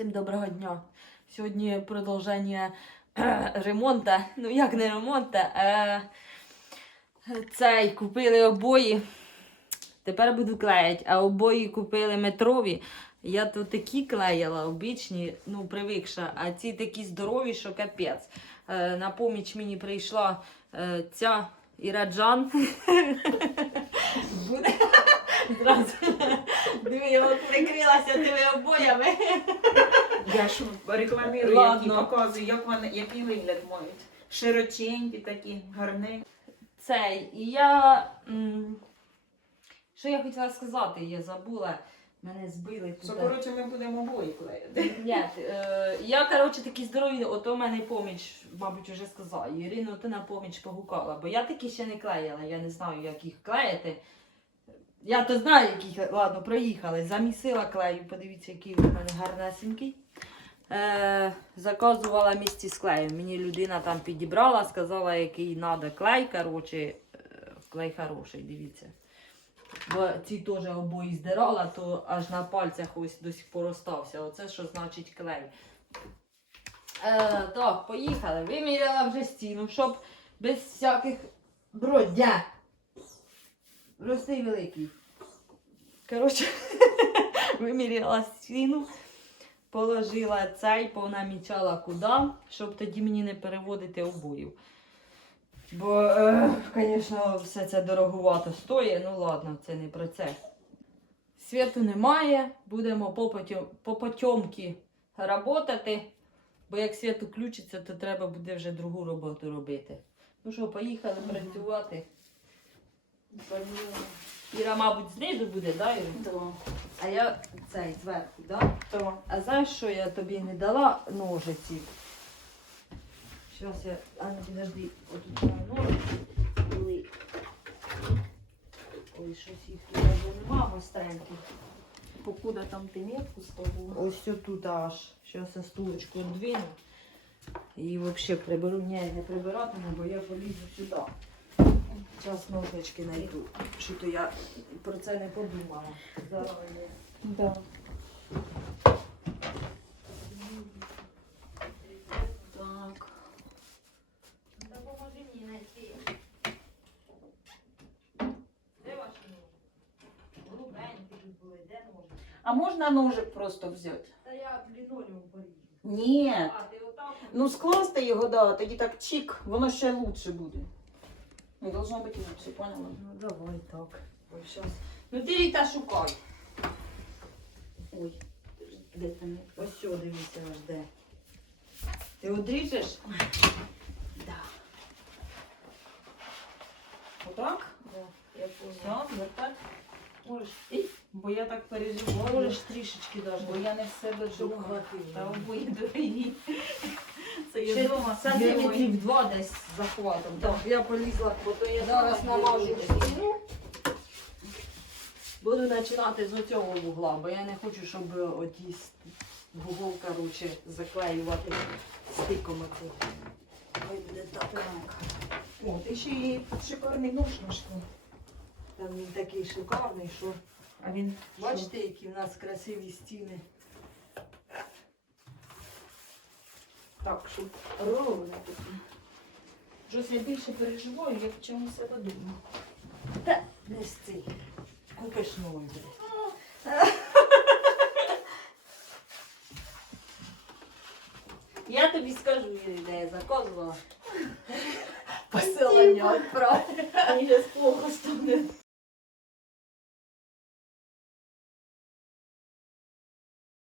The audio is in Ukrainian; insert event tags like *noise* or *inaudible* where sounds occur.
Всім доброго дня. Сьогодні продовження ремонту. Ну як не ремонту, а цей купили обої. Тепер буду клеїти, а обої купили метрові. Я тут такі клеїла, обічні, ну привикша, а ці такі здорові, що капець. Е, на поміч мені прийшла е, ця Іраджан. *laughs* Буде. *laughs* Зразу. Диви, я прикрилася тими обоями. Я ж Ладно. які показую, як вони, який вигляд мають. Широченькі такі, гарні. Цей. І я. м, Що я хотіла сказати, я забула. Мене збили туди. коротше, ми будемо обої клеїти. Ні, е, я, коротше, такі здорові, ото мене поміч, мабуть, вже сказала. Ірину, ти на поміч погукала, бо я такі ще не клеїла, я не знаю, як їх клеїти. Я то знаю, як їх, ладно, проїхали. Замісила клею, подивіться, який у мене гарнесенький. Е, заказувала місці з клеєм. Мені людина там підібрала, сказала, який треба клей. Коротше, е, клей хороший, дивіться. Бо ці теж обої здирала, то аж на пальцях ось до сих пор остався. Оце що значить клей. Е, так, поїхали. Виміряла вже стіну, щоб без всяких бродя. Рости великий. Коротше, *laughs* виміряла стіну, положила цей, понамічала куди, щоб тоді мені не переводити обоїв. Бо, е, звісно, все це дороговато стоїть, ну ладно, це не про це. Світу немає, будемо по потьом- по потьомки працювати, бо як світ включиться, то треба буде вже другу роботу робити. Ну що, поїхали працювати. Іра, мабуть, знизу буде, да, Іра? То, А я цей зверху, да? то. А знаєш, що я тобі не дала ножиці? Зараз я. А ну підожди, отут ножиці були. Ой, щось їх тут вже нема гостреньких. Покуда там ти метку ставила? Ось тут аж. Зараз я стулочку двину. І взагалі приберу. Ні, не прибиратиму, бо я полізу сюди. Зараз ножнички знайду. Що то я про це не подумала. Зараз я. Да. Так. Допоможи мені знайти. Де ваші ножи? Голубенькі тут були, де ножи? А можна ножик просто взяти? Та я лінолеум поріжу. Ні. А, ти отак? Ну скласти його, да, тоді так чик, воно ще лучше буде. Не должно бути лучше, поняла? Ну давай так. Ой, щас. Ну ти літа шукай. Ой, де там? Ось сюди дивіться аж де. Ти одріжеш? Да. Отак? Да. Я поняла. Все, вертать. Можеш, Ей, Бо я так переживаю. можеш трішечки даже. Бо я не все Щоб держу. хватило. Та обоє дорогі. Це Ще вдома сантиметрів два десь з захватом. Так, я полізла. Бо то я Зараз намажу стіну. Буду починати з оцього вугла, бо я не хочу, щоб оті вугол, коротше, заклеювати стиком оцим. Хай буде так. Так. О, ти ще і шикарний нож знайшла. Там він такий шикарний, що А він, бачите, які в нас красиві стіни. Так, щоб ровно таке. Щось я більше переживаю, як в чому себе думаю. Та не цей. Купиш новий. Я тобі скажу, де я заказувала. Посилання відправ. Мені зараз плохо стане.